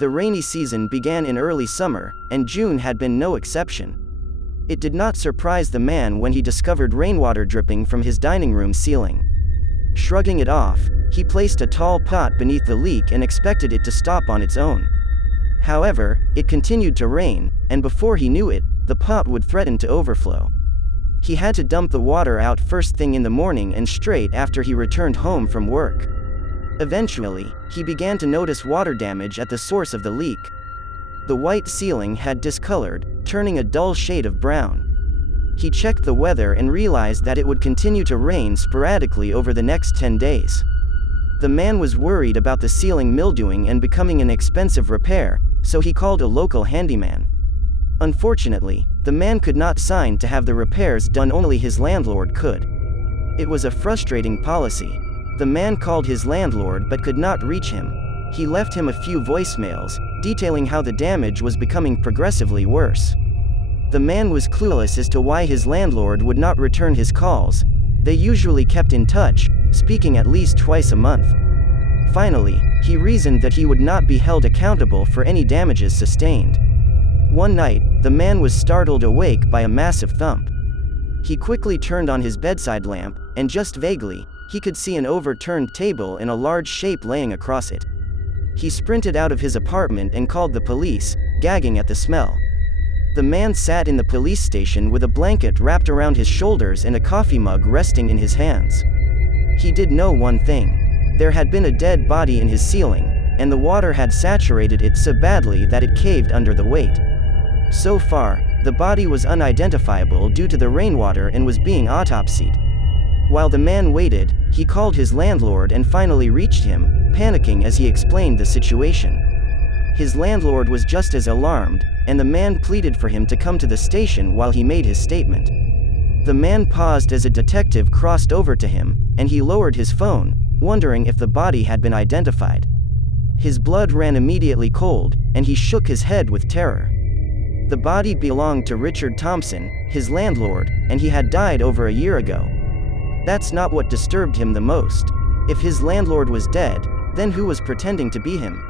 The rainy season began in early summer, and June had been no exception. It did not surprise the man when he discovered rainwater dripping from his dining room ceiling. Shrugging it off, he placed a tall pot beneath the leak and expected it to stop on its own. However, it continued to rain, and before he knew it, the pot would threaten to overflow. He had to dump the water out first thing in the morning and straight after he returned home from work. Eventually, he began to notice water damage at the source of the leak. The white ceiling had discolored, turning a dull shade of brown. He checked the weather and realized that it would continue to rain sporadically over the next 10 days. The man was worried about the ceiling mildewing and becoming an expensive repair, so he called a local handyman. Unfortunately, the man could not sign to have the repairs done, only his landlord could. It was a frustrating policy. The man called his landlord but could not reach him. He left him a few voicemails, detailing how the damage was becoming progressively worse. The man was clueless as to why his landlord would not return his calls. They usually kept in touch, speaking at least twice a month. Finally, he reasoned that he would not be held accountable for any damages sustained. One night, the man was startled awake by a massive thump. He quickly turned on his bedside lamp, and just vaguely, he could see an overturned table in a large shape laying across it. He sprinted out of his apartment and called the police, gagging at the smell. The man sat in the police station with a blanket wrapped around his shoulders and a coffee mug resting in his hands. He did know one thing. There had been a dead body in his ceiling, and the water had saturated it so badly that it caved under the weight. So far, the body was unidentifiable due to the rainwater and was being autopsied. While the man waited, he called his landlord and finally reached him, panicking as he explained the situation. His landlord was just as alarmed, and the man pleaded for him to come to the station while he made his statement. The man paused as a detective crossed over to him, and he lowered his phone, wondering if the body had been identified. His blood ran immediately cold, and he shook his head with terror. The body belonged to Richard Thompson, his landlord, and he had died over a year ago. That's not what disturbed him the most. If his landlord was dead, then who was pretending to be him?